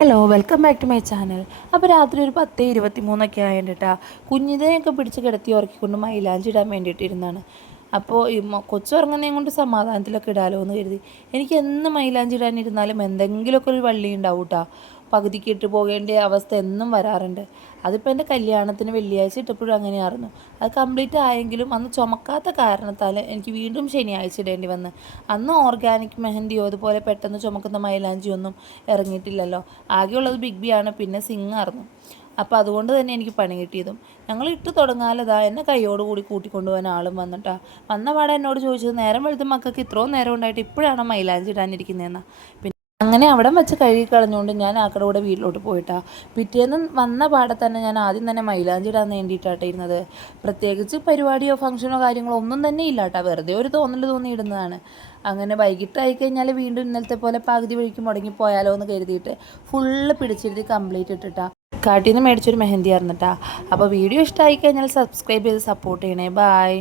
Hello welcome back to my channel അപ്പോൾ രാത്രി ഒരു പത്ത് ഇരുപത്തി മൂന്നൊക്കെ ആയതിട്ടാ കുഞ്ഞിനെയൊക്കെ പിടിച്ച് കിടത്തി ഉറക്കിക്കൊണ്ട് മൈലാഞ്ചി ഇടാൻ വേണ്ടിയിട്ടിരുന്നാണ് അപ്പോൾ കൊച്ചു ഉറങ്ങുന്നതും കൊണ്ട് സമാധാനത്തിലൊക്കെ ഇടാലോ എന്ന് കരുതി. എനിക്ക് എന്ന് മൈലാഞ്ചി ഇടാനിരുന്നാലും എന്തെങ്കിലുമൊക്കെ ഒരു വള്ളി ഉണ്ടാവും കേട്ടോ പകുതിക്ക് ഇട്ട് പോകേണ്ട അവസ്ഥ എന്നും വരാറുണ്ട്. അതിപ്പോൾ എന്റെ കല്യാണത്തിന് വെള്ളിയാഴ്ച ഇട്ടപ്പോഴും അങ്ങനെയായിരുന്നു. അത് കംപ്ലീറ്റ് ആയെങ്കിലും അന്ന് ചുമക്കാത്ത കാരണത്താൽ എനിക്ക് വീണ്ടും ശനിയാഴ്ച ഇടേണ്ടി വന്ന്. അന്ന് ഓർഗാനിക് മെഹന്തിയോ അതുപോലെ പെട്ടെന്ന് ചുമക്കുന്ന മൈലാഞ്ചിയൊന്നും ഇറങ്ങിയിട്ടില്ലല്ലോ. ആകെയുള്ളത് ബിഗ് ബി ആണ് പിന്നെ സിംഗ് ആയിരുന്നു. അപ്പോൾ അതുകൊണ്ട് തന്നെ എനിക്ക് പണി കിട്ടിയതും. ഞങ്ങൾ ഇട്ട് തുടങ്ങാലതാ എന്നെ കൈയോട് കൂടി കൂട്ടിക്കൊണ്ടുപോകാൻ ആളും വന്നിട്ടാ. വന്ന പാടെ എന്നോട് ചോദിച്ചത് നേരം വെളുത്ത മക്കൾക്ക് ഇത്രയും നേരം ഉണ്ടായിട്ട് ഇപ്പോഴാണ് മൈലാഞ്ചി ഇടാനിരിക്കുന്നതെന്നാ പിന്നെ അങ്ങനെ അവിടെ വെച്ച് കഴുകി കളഞ്ഞുകൊണ്ട് ഞാൻ ആക്കടെ കൂടെ വീട്ടിലോട്ട് പോയിട്ടാ. പിറ്റേന്ന് വന്ന പാടെ തന്നെ ഞാൻ ആദ്യം തന്നെ മൈലാഞ്ചി ഇടാൻ വേണ്ടിയിട്ടാട്ടെ ഇരുന്നത്. പ്രത്യേകിച്ച് പരിപാടിയോ ഫംഗ്ഷനോ കാര്യങ്ങളോ ഒന്നും തന്നെ ഇല്ല കേട്ടോ വെറുതെ ഒരു തോന്നൽ തോന്നി ഇടുന്നതാണ്. അങ്ങനെ വൈകിട്ടായി കഴിഞ്ഞാൽ വീണ്ടും ഇന്നലത്തെ പോലെ പകുതി വഴിക്ക് മുടങ്ങി പോയാലോ എന്ന് കരുതിയിട്ട് ഫുള്ള് പിടിച്ചിരുത്തി കംപ്ലീറ്റ് ഇട്ടിട്ടാ. കാട്ടിൽ നിന്ന് മേടിച്ചൊരു മെഹന്തി ആയിരുന്നിട്ടാ. അപ്പോൾ വീഡിയോ ഇഷ്ടമായി കഴിഞ്ഞാൽ സബ്സ്ക്രൈബ് ചെയ്ത് സപ്പോർട്ട് ചെയ്യണേ. ബായ്